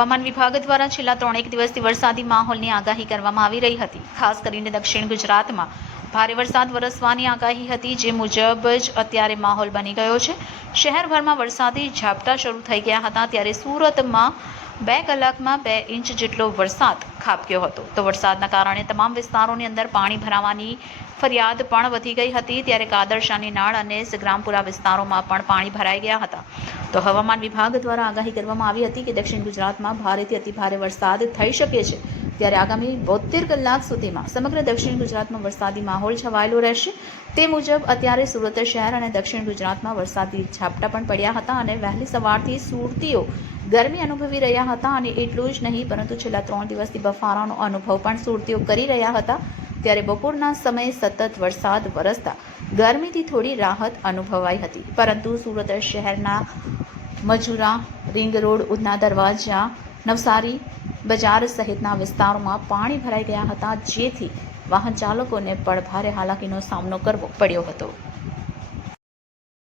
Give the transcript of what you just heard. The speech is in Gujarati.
હવામાન વિભાગ દ્વારા છેલ્લા 3 દિવસથી વરસાદી માહોલની આગાહી કરવામાં આવી રહી હતી। ખાસ કરીને દક્ષિણ ગુજરાતમાં ભારે વરસાદ વરસવાની આગાહી હતી, જે મુજબ જ અત્યારે માહોલ બની ગયો છે। શહેરભરમાં વરસાદી ઝાપટા શરૂ થઈ ગયા હતા, ત્યારે સુરતમાં 2 કલાકમાં 2 ઇંચ જેટલો વરસાદ ખાબક્યો હતો। તો વરસાદના કારણે તમામ વિસ્તારોની અંદર પાણી ભરાવાની ફરિયાદ પણ વધી ગઈ હતી। ત્યારે કાદરશાની નાળ અને સગ્રામપુરા વિસ્તારોમાં પણ પાણી ભરાઈ ગયા હતા। તો હવામાન વિભાગ દ્વારા આગાહી કરવામાં આવી હતી કે દક્ષિણ ગુજરાતમાં ભારેથી અતિભારે વરસાદ થઈ શકે છે। ત્યારે આગામી 72 કલાક સુધીમાં સમગ્ર દક્ષિણ ગુજરાતમાં વરસાદી માહોલ છવાયેલો રહેશે। તે મુજબ અત્યારે સુરત શહેર અને દક્ષિણ ગુજરાતમાં વરસાદી ઝાપટા પણ પડ્યા હતા અને વહેલી સવારથી સુરતીઓ ગરમી અનુભવી રહ્યા હતા। અને એટલું જ નહીં, પરંતુ છેલ્લા 3 દિવસથી બફારાનો અનુભવ પણ સુરતીઓ કરી રહ્યા હતા। ત્યારે બપોરના સમયે સતત વરસાદ વરસતા ગરમીથી થોડી રાહત અનુભવાઈ હતી, પરંતુ સુરત શહેરના મજૂરા, રિંગ રોડ, ઉધના દરવાજા, નવસારી બજાર સહિતના વિસ્તારોમાં પાણી ભરાઈ ગયા હતા, જેથી વાહન ચાલકોને પણ ભારે હાલાકીનો સામનો કરવો પડ્યો હતો।